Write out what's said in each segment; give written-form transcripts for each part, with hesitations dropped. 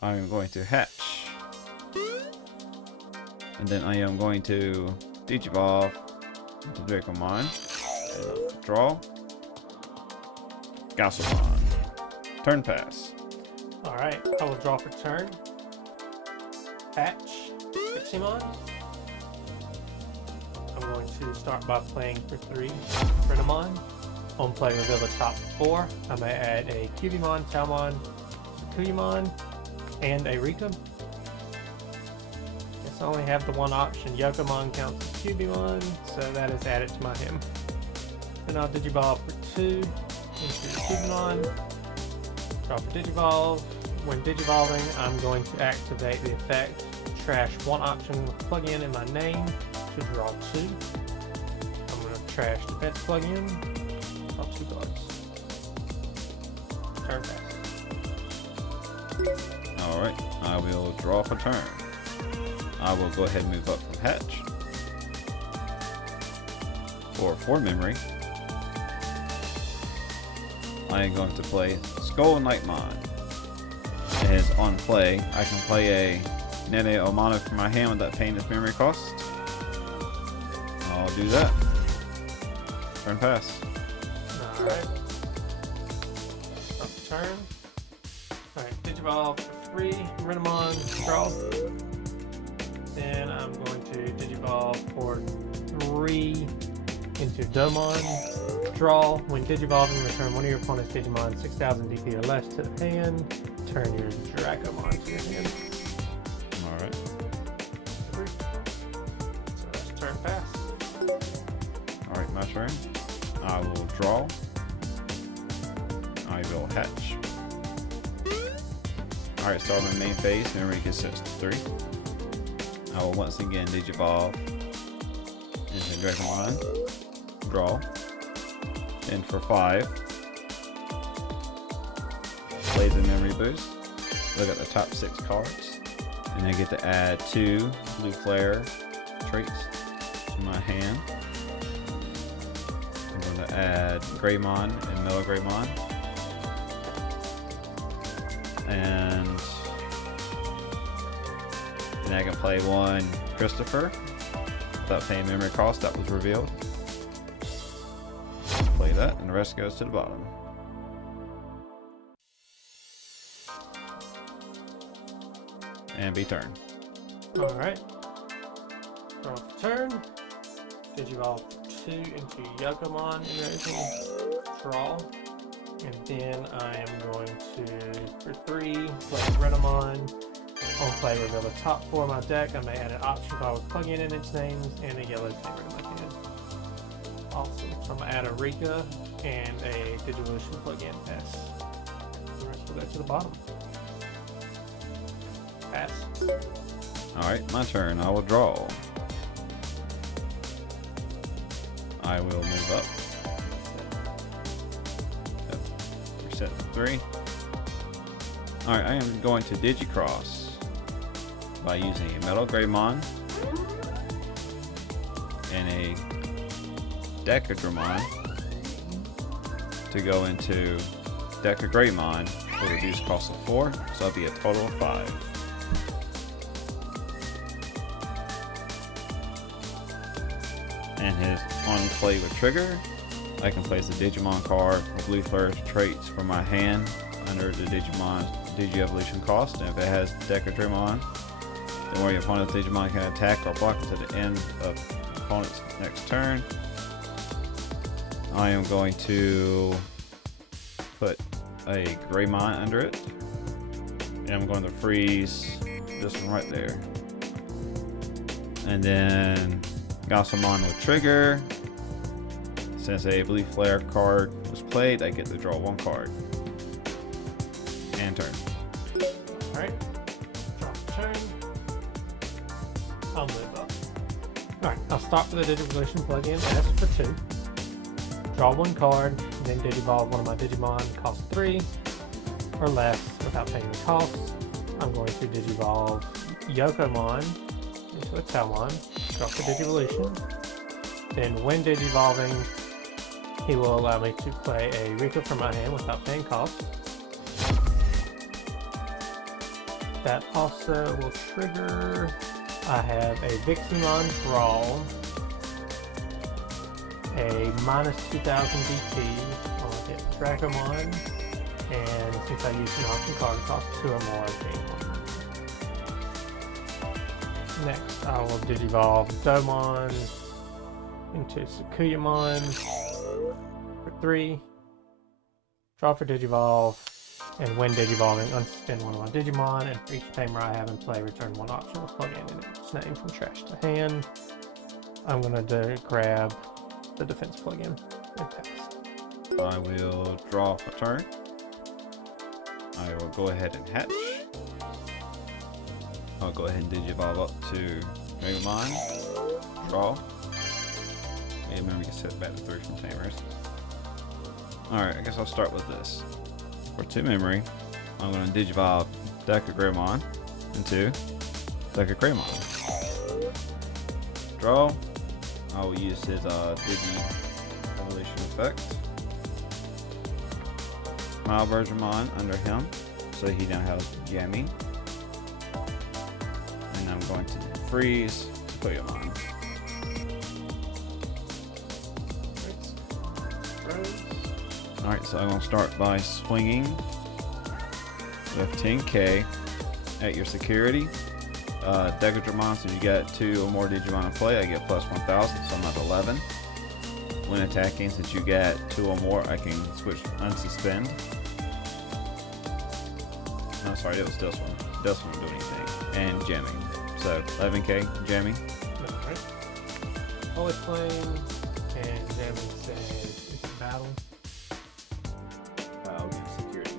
I'm going to hatch. And then I am going to Digi-Evolve into Dracomon. And draw. Galsomon. Turn pass. Alright, I will draw for turn. Hatch. Piximon. I'm going to start by playing for 3 Renamon. On play, reveal the top 4. I may add a Cubimon, Talmon, Sakuyamon, and a Rika. Guess I only have the one option. Yokomon counts as Cubimon, so that is added to my hand. Then I'll Digivolve for 2 into Cubimon. Draw for Digivolve. When Digivolving, I'm going to activate the effect Trash 1 option with plug-in in my name to draw 2. I'm going to trash defense plug-in. Draw 2 cards. Turn pass. Alright, I will draw for turn. I will go ahead and move up from hatch. For 4 memory, I am going to play Skull Nightmon. As on play, I can play a Nene Omano from my hand without paying its memory cost. I'll do that. Turn pass. Alright. Up turn. Alright, Digivolve for 3, Renamon, draw. Then I'm going to Digivolve for 3 into Domon, draw. When Digivolving, return one of your opponent's Digimon 6,000 DP or less to the hand. Turn your Dracomon to your hand. Alright. So that's turn pass. Alright, my turn. I will draw. I will hatch. Alright, start my main phase. Memory consists of 3. I will once again Digivolve into Dracomon. Draw. And for 5, play the memory boost. Look at the top 6 cards. And I get to add 2 Blue Flare traits to my hand. I'm going to add Greymon and Mellow Greymon. And then I can play 1 Christopher without paying memory cost. That was revealed. Play that, and the rest goes to the bottom. And be turn. Alright. Draw for turn. Digivolve 2 into Yokomon and everything. Draw. And then I am going to, for 3, play Renamon. On play, reveal the top 4 of my deck. I may add an option card with plug-in in its names and a yellow saber in my hand. Awesome. So I'm going to add a Rika and a Digivolution plug-in S. The rest will go to the bottom. Pass. Alright, my turn. I will draw. I will move up. Yep. Reset to 3. Alright, I am going to Digi-Xros by using a Metal Greymon and a Decadramon to go into Deca Greymon for a reduced cost of 4, so that'll be a total of 5. And his on play with trigger, I can place a Digimon card with Blue Flare traits from my hand under the Digimon's Digi-Evolution cost, and if it has Decadramon, then where your opponent's Digimon can attack or block until the end of the opponent's next turn. I am going to put a Greymon under it, and I'm going to freeze this one right there. And then Galsomon with trigger. Since a Blue Flare card was played, I get to draw 1 card. And turn. Alright. Draw for turn. I'll move up. Alright, I'll start with the Digivolution plug-in S for 2. Draw 1 card, then Digivolve one of my Digimon, cost 3 or less without paying the cost. I'm going to Digivolve Yokomon into a Talmon, drop the Digivolution. Then when Digivolving, he will allow me to play a Rika from my hand without paying cost. That also will trigger. I have a Viximon Draw, a minus 2000 DP. I'll hit Dracomon, and since I use an option card, it costs 2 or more. Next, I will Digivolve Domon into Sakuyamon for 3. Draw for Digivolve, and when Digivolving, unsuspend one of my Digimon, and for each tamer I have in play, return one optional plug-in in its name from trash to hand. I'm going to grab the defense plug-in and pass. I will draw for turn. I will go ahead and hatch. I'll go ahead and Digivolve up to Dragonmon. Draw. And memory gets set back to 3 from tamers. Alright, I guess I'll start with this. For 2 memory, I'm going to Digivolve Sakuyamon into Sakuyamon. Draw. I will use his Digi Evolution effect. My Vergemon under him, so he now has jamming. And I'm going to freeze Sakuyamon. Alright, so I'm going to start by swinging with 10k at your security. Digi-Xros, so you got 2 or more Digimon in play, I get plus 1000, so I'm at 11. When attacking, since you got 2 or more, I can switch unsuspend. No, sorry, it was this one. This one won't do anything. And jamming. So 11k jamming. Alright. Always playing, and jamming says it's a battle. Security.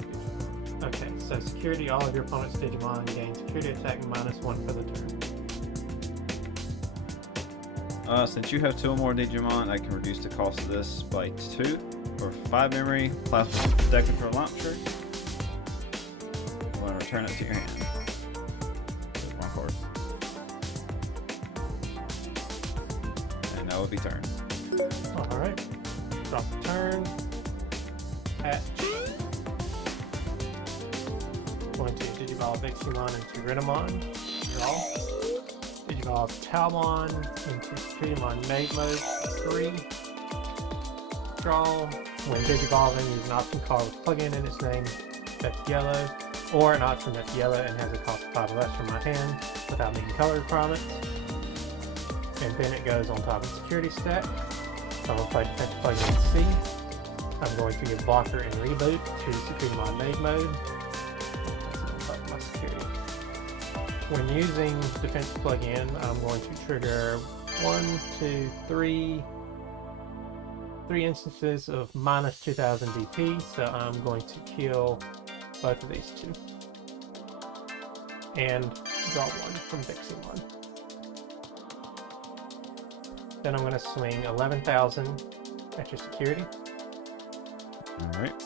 Okay, so security, all of your opponent's Digimon gain security attack -1 for the turn. Since you have 2 or more Digimon, I can reduce the cost of this by 2 or 5 memory, plasma deck control launcher. I'm going to return it to your hand. There's my card. And that would be turn. Alright. Drop the turn. Hatch. Going to Digivolve Viximon into Renamon. Draw. Digivolve Talmon into Sakuyamon Mate Mode. 3. Draw. When Digivolving, use an option card with plug-in in its name that's yellow, or an option that's yellow and has a cost of 5 or less from my hand without meeting color requirements. And then it goes on top of the security stack. So I'm going to play defense plug-in C. I'm going to give blocker and reboot to Sakuyamon Made Mode. That's on top of my security. When using defense plug-in, I'm going to trigger 1, 2, 3 instances of minus 2000 DP, so I'm going to kill both of these 2. And draw 1 from Viximon. Then I'm going to swing 11,000 at your security. Alright.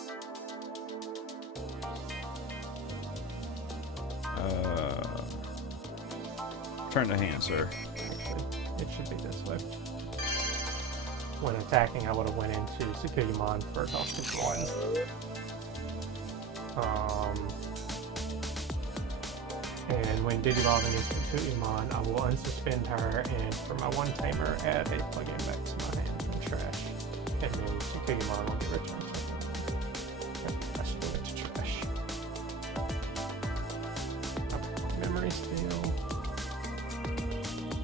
Turn to hand, sir. Actually, it should be this way. When attacking, I would have went into Sakuyamon for a cost of 1. And when Digivolving into Sakuyamon, I will unsuspend her, and for my 1 tamer, add a plug-in back to my hand from trash. And then Sakuyamon will get returned. That's the way to trash. Memory steal.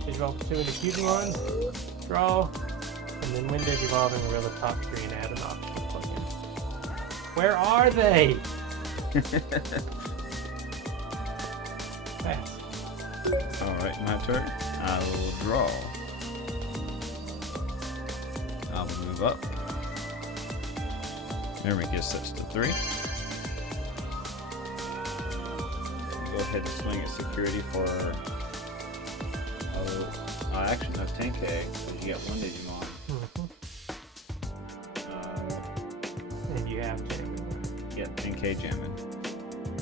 Digivolve 2 into Cubimon. Draw. And then when Digivolving, reveal the top 3 and add an optional plug-in. Where are they? Pass. Alright, my turn. I will draw. I will move up. Memory gets set to 3. Go ahead and swing at security for action of 10k, because you got 1 Digimon. And you have jamming. Yeah, 10k jamming.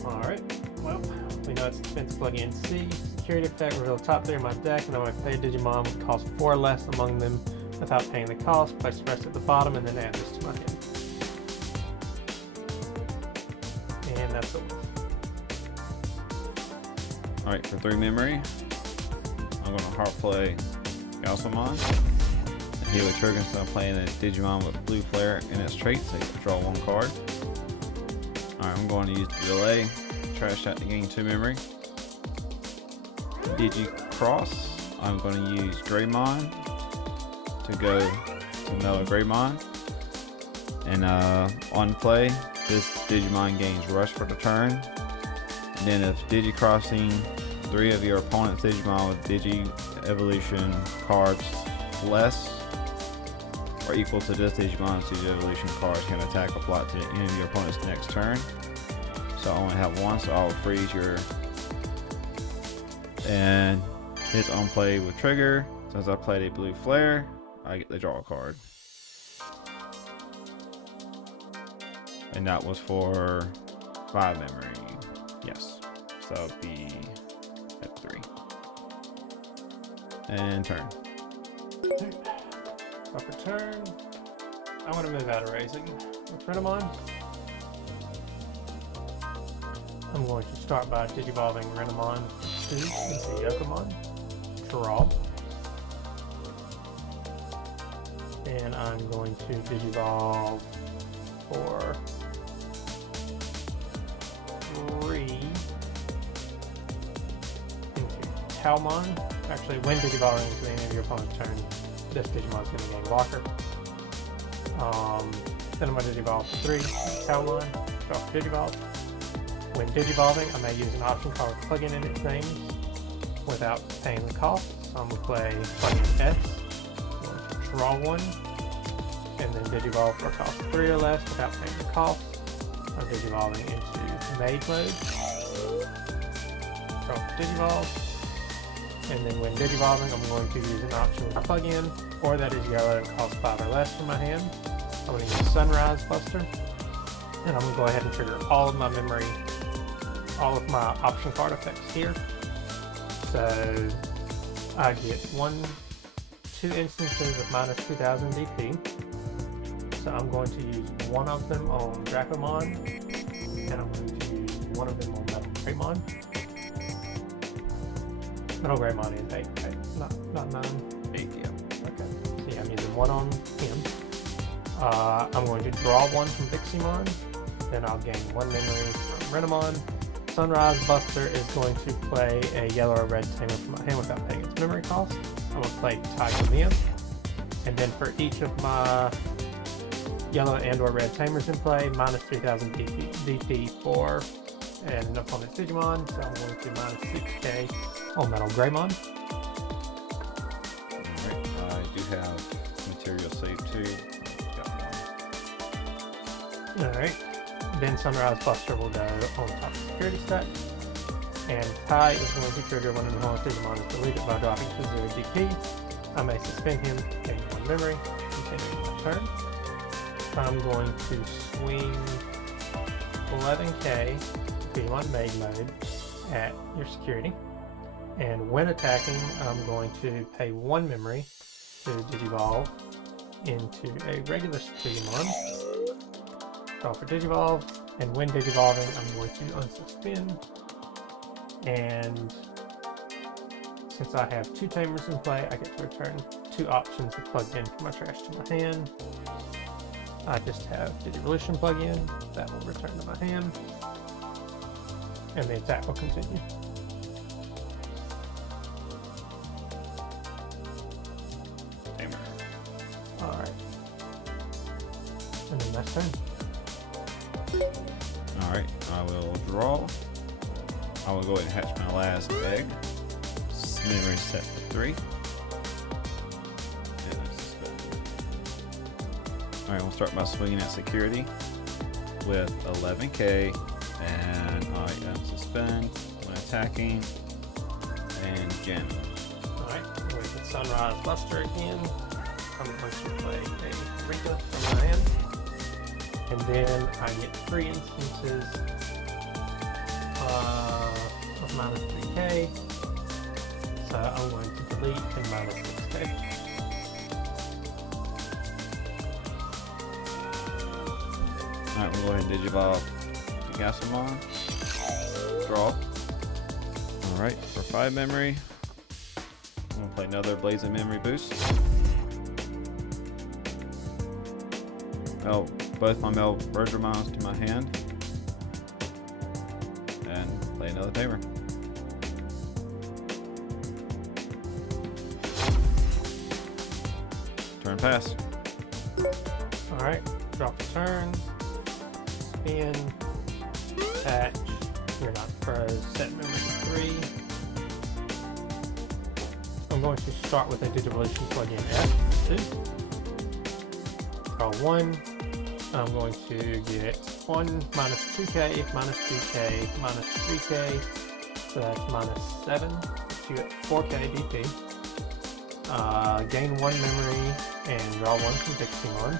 Alright, well, we know it's defense plug-in C. Security effect, reveal the top 3 of my deck, and then when I play Digimon with cost 4 or less among them without paying the cost, place the rest at the bottom, and then add this to my hand. And that's it. Alright, for 3 memory, I'm going to hard play Sakuyamon. He would trigger since I'm playing a Digimon with Blue Flare in its trait, so you can draw 1 card. Alright, I'm going to use the delay, trash that to gain 2 memory. Digi-Xros, I'm going to use Greymon to go to Mellow Greymon. And on play, this Digimon gains Rush for the turn. And then if Digi-Crossing 3 of your opponent's Digimon with Digi-Evolution cards less or equal to this Digimon's Digi-Evolution cards can attack or block to the end of your opponent's next turn. So I only have 1, so I'll freeze your... And his on play with trigger. Since I played a Blue Flare, I get to draw a card. And that was for 5 memory. Yes. So it'll be at 3. And turn. Upper turn. I want to move out of raising with Renamon. I'm going to start by Digivolving Renamon to into Yokomon. Draw. And I'm going to Digivolve for 3 into Talmon. Actually, when Digivolving into the end of your opponent's turn, this Digimon is going to gain blocker. Then I'm going to Digivolve for 3 Talmon. Draw for Digivolve. When Digivolving, I may use an option called plugin in its name without paying the cost. So I'm going to play plugin S. I'm going to draw 1. And then Digivolve for cost 3 or less without paying the cost. I'm Digivolving into Mage mode. Draw for Digivolve. And then when Digivolving, I'm going to use an option with a plugin, or that is yellow and costs 5 or less from my hand. I'm going to use Sunrise Buster. And I'm going to go ahead and trigger all of my memory, all of my option card effects here. So I get 2 instances of minus 2000 DP. So I'm going to use 1 of them on Dracomon, and I'm going to use 1 of them on Metal Greymon. Metal Greymon is 8, right? Not 9? 8, yeah. Okay. So yeah, I'm using 1 on him. I'm going to draw 1 from Viximon. Then I'll gain 1 memory from Renamon. Sunrise Buster is going to play a yellow or red tamer from my hand without paying its memory cost. I'm going to play Tiger Mia. And then for each of my yellow and or red tamers in play, minus 3000 DP for an opponent's Digimon. So I'm going to minus 6k on Metal Greymon. Alright, I do have material saved too. Got 1. Alright. Then Sunrise Buster will go on top of security stack. And Tai is going to trigger when an opponent's Digimon is deleted by dropping to 0 DP. I may suspend him, gain 1 memory, continuing my turn. I'm going to swing 11k Digimon Maid mode at your security. And when attacking, I'm going to pay 1 memory to Digivolve into a regular Digimon. Draw for Digivolve, and when Digivolving, I'm going to unsuspend. And since I have 2 tamers in play, I get to return 2 options plugged in from my trash to my hand. I just have Digi-Evolution plug-in, that will return to my hand, and the attack will continue. Tamer. Alright. And then that's turn. Alright, I will draw. I will go ahead and hatch my last egg. Memory set to 3. Alright, we'll start by swinging at security with 11k, and I unsuspend when attacking, and jam. Alright, I'm going to hit Sunrise Buster again. I'm going to play a Rika from my hand. And then I get 3 instances of minus 3k. So I'm going to delete and minus 6k. Alright, we'll go ahead and Digivolve Sakuyamon. Draw. Alright, for 5 memory, I'm gonna play another Blazing Memory Boost. Oh, both my Mel Bergermons to my hand. And play another Tamer. Turn pass. Alright, drop a turn, spin, attach, you're not froze, set memory to 3. I'm going to start with a Digi-Evolution plugin F2. Draw 1. I'm going to get 1 minus 2k, minus 2k, minus 3k, so that's minus 7. So you get 4k DP. Gain 1 memory and draw 1 from Diximon.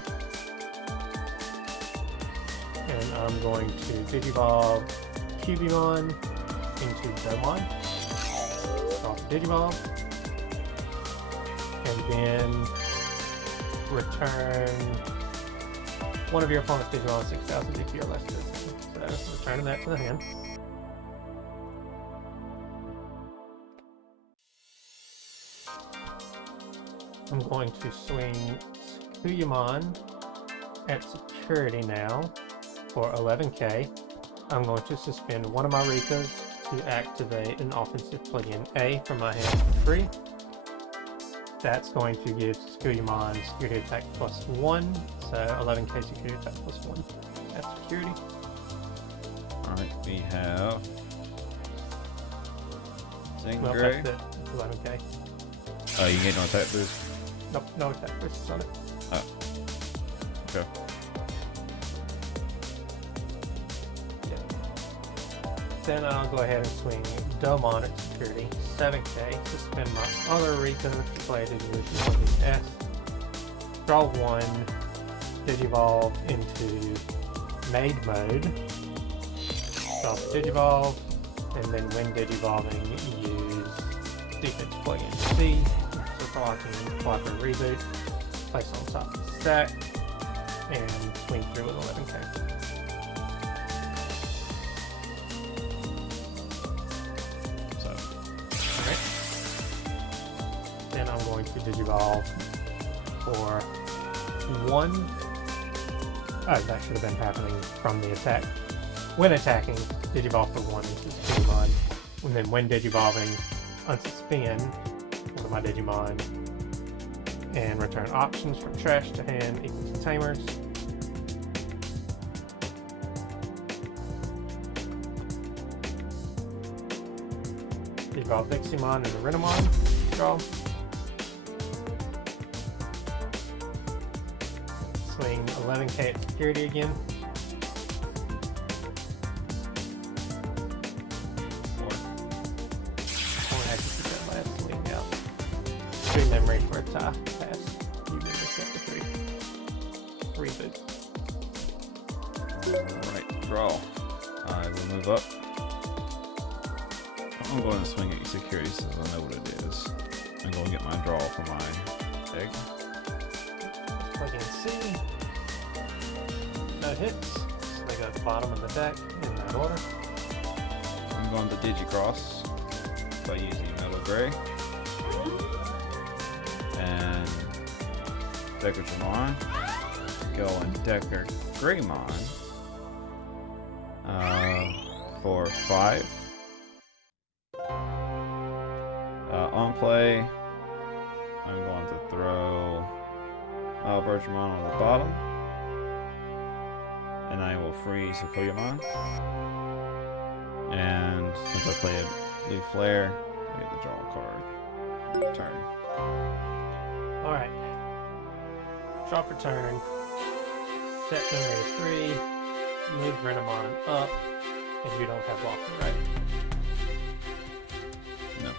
And I'm going to Digivolve Cubimon into Domon. Draw the Digivolve. And then return one of your opponent's Digimon 6000 DP or less. So returning that to the hand. I'm going to swing Sakuyamon at security now for 11k. I'm going to suspend one of my Rikas to activate an offensive plugin A from my hand for free. That's going to give Sakuyamon security attack plus 1, so 11k security attack plus 1 at security. Alright, we have Zing Well, Gray. that's it. It's 11k. Oh, you get no attack boost? Nope, no attack boosts on it. Oh. Okay. Yeah. Then I'll go ahead and swing Domon at security, 7k, suspend my other Rika to play Digi-Evolution plugin S. Draw 1, Digivolve into Maid mode. Draw the Digivolve, and then when Digivolving, use defense plugin C. So I can apply for reboot, place on top of the stack, and swing through with 11k. So, Alright. Then I'm going to Digivolve for 1. Oh, that should have been happening from the attack. When attacking, Digivolve for 1 into Digimon. And then when Digivolving, unsuspend one of my Digimon and return options from trash to hand equals to Tamers. Digivolve Diximon and the Renamon. Draw. Swing 11k at security again. 3 memory for a tie pass. You did this at the 3. Reboot. alright, draw. I will move up. I'm going to swing at security since I know what it is. I'm going to get my draw for my egg. Plug in C. No hits. So they go at the bottom of the deck in that order. I'm going to Digi-Xros by using Metal Gray. And Decker Jamon. Go and Decker Greymon for 5. On play, I'm going to throw Bergermon on the bottom, and I will free Sakuyamon. And since I play a Blue Flare, I get the draw card. Turn. Alright. Drop for turn. Set memory to 3. Move Renamon up. And you don't have walking, right? No.